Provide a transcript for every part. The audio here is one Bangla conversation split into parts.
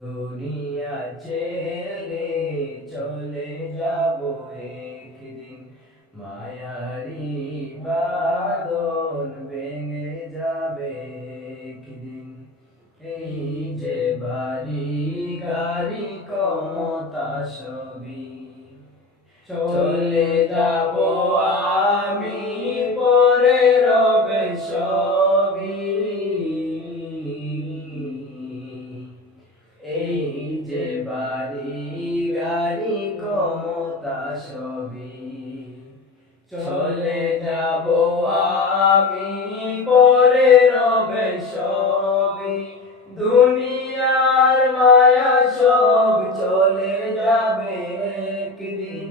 দুনিয়া ছেড়ে চলে যাব একদিন, মায়ারি বাঁধন ভেঙে যাবে একদিন। এই যে বাড়ি গাড়ি ক্ষমতা সবই চলে যাব আমি, পরে রবে সবই। এই যে বাড়ি গাড়ি ক্ষমতা সবই চলে যাব আমি, পরে রবে সবই। দুনিয়ার মায়া সব চলে যাবে একদিন,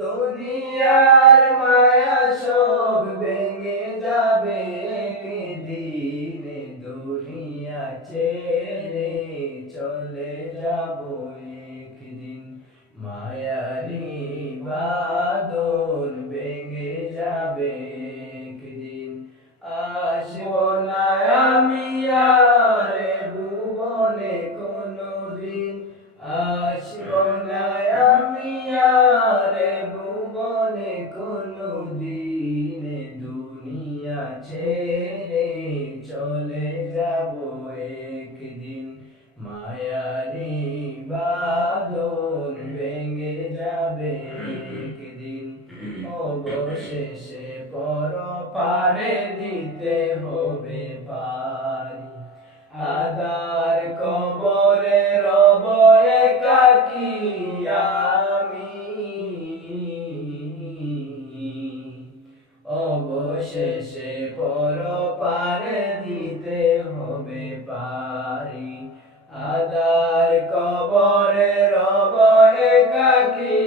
দুনিয়ার মায়া সব ভেঙে যাবে একদিন। দুনিয়া ছেড়ে চলে যাব একদিন, মায়ারি বাঁধন ভেঙে যাবে একদিন। আসব না আমি আর ভুবনে কোনদিন, আসব না আমি আর ভুবনে কোনদিন। দুনিয়া ছেড়ে চলে যাব একদিন, মায়ারি বাঁধন ভেঙে যাবে একদিন। অবশেষে পরপারে দিতে হবে পারি, আদার কবরে রব একাকী আমি। অবশেষে পরপারে দিতে হবে পারি, আদার কবরে রব একাকী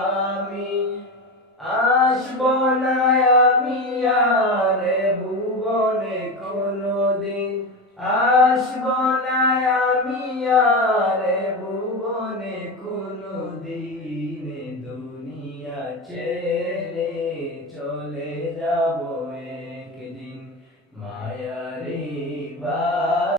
আমি। আসব না